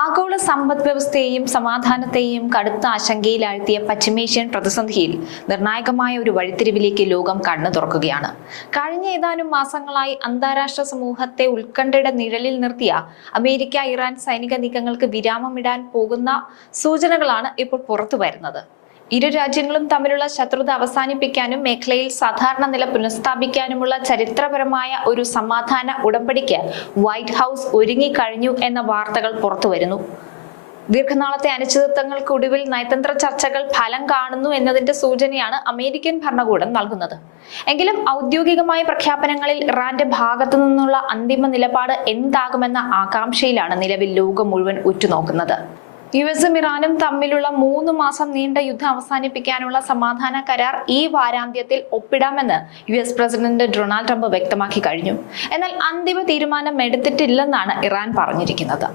ആഗോള സമ്പദ് വ്യവസ്ഥയെയും സമാധാനത്തെയും കടുത്ത ആശങ്കയിലാഴ്ത്തിയ പശ്ചിമേഷ്യൻ പ്രതിസന്ധിയിൽ നിർണായകമായ ഒരു വഴിത്തിരിവിലേക്ക് ലോകം കണ്ണു തുറക്കുകയാണ്. കഴിഞ്ഞ ഏതാനും മാസങ്ങളായി അന്താരാഷ്ട്ര സമൂഹത്തെ ഉത്കണ്ഠയുടെ നിഴലിൽ നിർത്തിയ അമേരിക്ക ഇറാൻ സൈനിക നീക്കങ്ങൾക്ക് വിരാമമിടാൻ പോകുന്ന സൂചനകളാണ് ഇപ്പോൾ പുറത്തു വരുന്നത്. ഇരു രാജ്യങ്ങളും തമ്മിലുള്ള ശത്രുത അവസാനിപ്പിക്കാനും മേഖലയിൽ സാധാരണ നില പുനഃസ്ഥാപിക്കാനുമുള്ള ചരിത്രപരമായ ഒരു സമാധാന ഉടമ്പടിക്ക് വൈറ്റ് ഹൗസ് ഒരുങ്ങിക്കഴിഞ്ഞു എന്ന വാർത്തകൾ പുറത്തുവരുന്നു. ദീർഘനാളത്തെ അനിശ്ചിതത്വങ്ങൾക്കൊടുവിൽ നയതന്ത്ര ചർച്ചകൾ ഫലം കാണുന്നു എന്നതിന്റെ സൂചനയാണ് അമേരിക്കൻ ഭരണകൂടം നൽകുന്നത്. എങ്കിലും ഔദ്യോഗികമായ പ്രഖ്യാപനങ്ങളിൽ ഇറാന്റെ ഭാഗത്തു നിന്നുള്ള അന്തിമ നിലപാട് എന്താകുമെന്ന ആകാംക്ഷയിലാണ് നിലവിൽ ലോകം മുഴുവൻ ഉറ്റുനോക്കുന്നത്. യുഎസും ഇറാനും തമ്മിലുള്ള 3 മാസം നീണ്ട യുദ്ധം അവസാനിപ്പിക്കാനുള്ള സമാധാന കരാർ ഈ വാരാന്ത്യത്തിൽ ഒപ്പിടാമെന്ന് യുഎസ് പ്രസിഡന്റ് ഡൊണാൾഡ് ട്രംപ് വ്യക്തമാക്കി കഴിഞ്ഞു. എന്നാൽ അന്തിമ തീരുമാനം എടുത്തിട്ടില്ലെന്നാണ് ഇറാൻ പറഞ്ഞിരിക്കുന്നത്.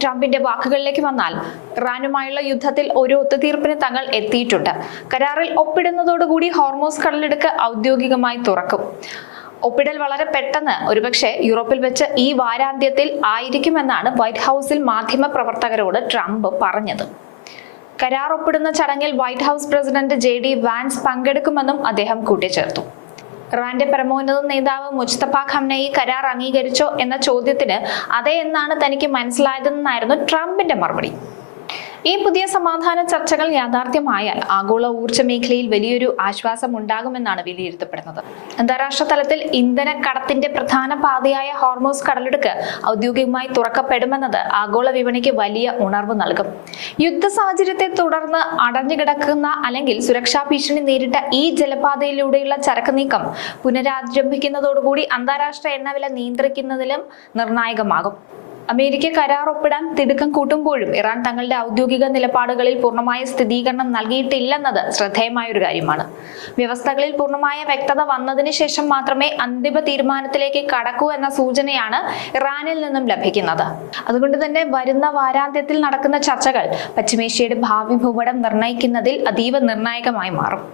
ട്രംപിന്റെ വാക്കുകളിലേക്ക് വന്നാൽ, ഇറാനുമായുള്ള യുദ്ധത്തിൽ ഒരു ഒത്തുതീർപ്പിന് തങ്ങൾ എത്തിയിട്ടുണ്ട്. കരാറിൽ ഒപ്പിടുന്നതോടുകൂടി ഹോർമൂസ് കടലിടുക്ക് ഔദ്യോഗികമായി തുറക്കും. ഒപ്പിടൽ വളരെ പെട്ടെന്ന്, ഒരുപക്ഷെ യൂറോപ്പിൽ വെച്ച് ഈ വാരാന്ത്യത്തിൽ ആയിരിക്കുമെന്നാണ് വൈറ്റ് ഹൗസിൽ മാധ്യമ പ്രവർത്തകരോട് ട്രംപ് പറഞ്ഞത്. കരാർ ഒപ്പിടുന്ന ചടങ്ങിൽ White House president JD Vance പങ്കെടുക്കുമെന്നും അദ്ദേഹം കൂട്ടിച്ചേർത്തു. ഇറാന്റെ പരമോന്നത നേതാവ് മുജ്തഫ ഖംനയി കരാർ അംഗീകരിച്ചോ എന്ന ചോദ്യത്തിന് അതെ എന്നാണ് തനിക്ക് മനസ്സിലായതെന്നായിരുന്നു ട്രംപിന്റെ മറുപടി. ഈ പുതിയ സമാധാന ചർച്ചകൾ യാഥാർത്ഥ്യമായാൽ ആഗോള ഊർജ്ജ മേഖലയിൽ വലിയൊരു ആശ്വാസം ഉണ്ടാകുമെന്നാണ് വിലയിരുത്തപ്പെടുന്നത്. അന്താരാഷ്ട്ര തലത്തിൽ ഇന്ധന കടത്തിന്റെ പ്രധാന പാതയായ ഹോർമൂസ് കടലിടുക്ക് ഔദ്യോഗികമായി തുറക്കപ്പെടുമെന്നത് ആഗോള വിപണിക്ക് വലിയ ഉണർവ് നൽകും. യുദ്ധ സാഹചര്യത്തെ തുടർന്ന് അടഞ്ഞുകിടക്കുന്ന അല്ലെങ്കിൽ സുരക്ഷാ ഭീഷണി നേരിട്ട ഈ ജലപാതയിലൂടെയുള്ള ചരക്ക് നീക്കം പുനരാരംഭിക്കുന്നതോടുകൂടി അന്താരാഷ്ട്ര എണ്ണവില നിയന്ത്രിക്കുന്നതിലും നിർണായകമാകും. അമേരിക്ക കരാർ ഒപ്പിടാൻ തിടുക്കം കൂട്ടുമ്പോഴും ഇറാൻ തങ്ങളുടെ ഔദ്യോഗിക നിലപാടുകളിൽ പൂർണ്ണമായ സ്ഥിരീകരണം നൽകിയിട്ടില്ലെന്നത് ശ്രദ്ധേയമായ ഒരു കാര്യമാണ്. വ്യവസ്ഥകളിൽ പൂർണ്ണമായ വ്യക്തത വന്നതിന് ശേഷം മാത്രമേ അന്തിമ തീരുമാനത്തിലേക്ക് കടക്കൂ എന്ന സൂചനയാണ് ഇറാനിൽ നിന്നും ലഭിക്കുന്നത്. അതുകൊണ്ട് തന്നെ വരുന്ന വാരാന്ത്യത്തിൽ നടക്കുന്ന ചർച്ചകൾ പശ്ചിമേഷ്യയുടെ ഭാവി ഭൂപടം നിർണ്ണയിക്കുന്നതിൽ അതീവ നിർണായകമായി മാറും.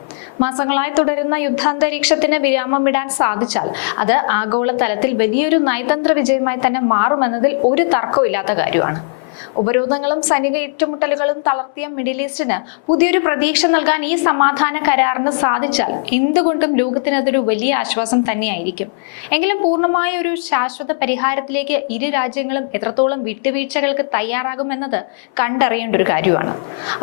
മാസങ്ങളായി തുടരുന്ന യുദ്ധാന്തരീക്ഷത്തിന് വിരാമമിടാൻ സാധിച്ചാൽ അത് ആഗോള തലത്തിൽ വലിയൊരു നയതന്ത്ര വിജയമായി തന്നെ മാറുമെന്നതിൽ ഒരു തർക്കമില്ലാത്ത കാര്യമാണ്. ഉപരോധങ്ങളും സൈനിക ഏറ്റുമുട്ടലുകളും തളർത്തിയ മിഡിൽ ഈസ്റ്റിന് പുതിയൊരു പ്രതീക്ഷ നൽകാൻ ഈ സമാധാന കരാറിന് സാധിച്ചാൽ എന്തുകൊണ്ടും ലോകത്തിന് അതൊരു വലിയ ആശ്വാസം തന്നെയായിരിക്കും. എങ്കിലും പൂർണ്ണമായ ഒരു ശാശ്വത പരിഹാരത്തിലേക്ക് ഇരു രാജ്യങ്ങളും എത്രത്തോളം വിട്ടുവീഴ്ചകൾക്ക് തയ്യാറാകുമെന്നത് കണ്ടറിയേണ്ട ഒരു കാര്യമാണ്.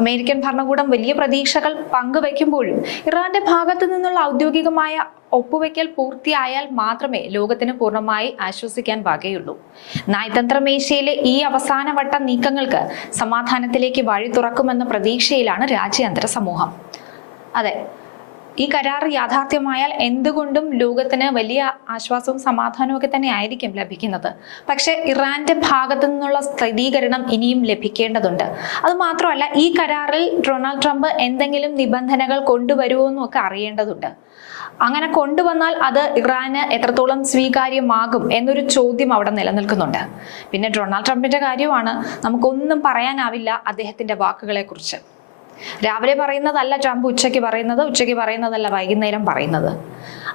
അമേരിക്കൻ ഭരണകൂടം വലിയ പ്രതീക്ഷകൾ പങ്കുവയ്ക്കുമ്പോഴും ഇറാന്റെ ഭാഗത്തു നിന്നുള്ള ഔദ്യോഗികമായ ഒപ്പുവെക്കൽ പൂർത്തിയായാൽ മാത്രമേ ലോകത്തിന് പൂർണ്ണമായി ആശ്വസിക്കാൻ വകയുള്ളൂ. നയതന്ത്ര മേശയിലെ ഈ അവസാനവട്ട നീക്കങ്ങൾക്ക് സമാധാനത്തിലേക്ക് വഴി തുറക്കുമെന്ന പ്രതീക്ഷയിലാണ് രാജ്യാന്തര സമൂഹം. അതെ, ഈ കരാർ യാഥാർത്ഥ്യമായാൽ എന്തുകൊണ്ടും ലോകത്തിന് വലിയ ആശ്വാസവും സമാധാനവും ഒക്കെ തന്നെ ആയിരിക്കും ലഭിക്കുന്നത്. പക്ഷെ ഇറാന്റെ ഭാഗത്തു നിന്നുള്ള സ്ഥിരീകരണം ഇനിയും ലഭിക്കേണ്ടതുണ്ട്. അത് മാത്രമല്ല, ഈ കരാറിൽ ഡൊണാൾഡ് ട്രംപ് എന്തെങ്കിലും നിബന്ധനകൾ കൊണ്ടുവരുമോ എന്നും ഒക്കെ അറിയേണ്ടതുണ്ട്. അങ്ങനെ കൊണ്ടുവന്നാൽ അത് ഇറാന് എത്രത്തോളം സ്വീകാര്യമാകും എന്നൊരു ചോദ്യം അവിടെ നിലനിൽക്കുന്നുണ്ട്. പിന്നെ ഡൊണാൾഡ് ട്രംപിന്റെ കാര്യമാണ്, നമുക്കൊന്നും പറയാനാവില്ല അദ്ദേഹത്തിന്റെ വാക്കുകളെ കുറിച്ച്. രാവിലെ പറയുന്നതല്ല ട്രംപ് ഉച്ചയ്ക്ക് പറയുന്നത്, ഉച്ചയ്ക്ക് പറയുന്നതല്ല വൈകുന്നേരം പറയുന്നത്.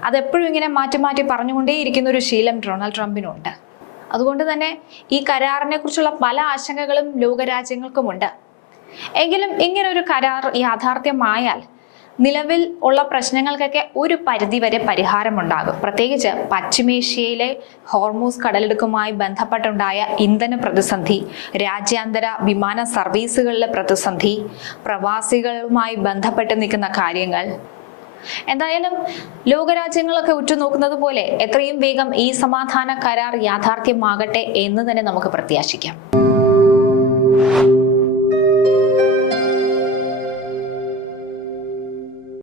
അതെപ്പോഴും ഇങ്ങനെ മാറ്റി മാറ്റി പറഞ്ഞുകൊണ്ടേയിരിക്കുന്ന ഒരു ശീലം ഡൊണാൾഡ് ട്രംപിനുണ്ട്. അതുകൊണ്ട് തന്നെ ഈ കരാറിനെ കുറിച്ചുള്ള പല ആശങ്കകളും ലോകരാജ്യങ്ങൾക്കുമുണ്ട്. എങ്കിലും ഇങ്ങനൊരു കരാർ യാഥാർത്ഥ്യമായാൽ നിലവിൽ ഉള്ള പ്രശ്നങ്ങൾക്കൊക്കെ ഒരു പരിധിവരെ പരിഹാരമുണ്ടാകും. പ്രത്യേകിച്ച് പശ്ചിമേഷ്യയിലെ ഹോർമൂസ് കടലിടുക്കുമായി ബന്ധപ്പെട്ടുണ്ടായ ഇന്ധന പ്രതിസന്ധി, രാജ്യാന്തര വിമാന സർവീസുകളിലെ പ്രതിസന്ധി, പ്രവാസികളുമായി ബന്ധപ്പെട്ട് നിൽക്കുന്ന കാര്യങ്ങൾ. എന്തായാലും ലോകരാജ്യങ്ങളൊക്കെ ഉറ്റുനോക്കുന്നത് പോലെ എത്രയും വേഗം ഈ സമാധാന കരാർ യാഥാർത്ഥ്യമാകട്ടെ എന്ന് തന്നെ നമുക്ക് പ്രത്യാശിക്കാം.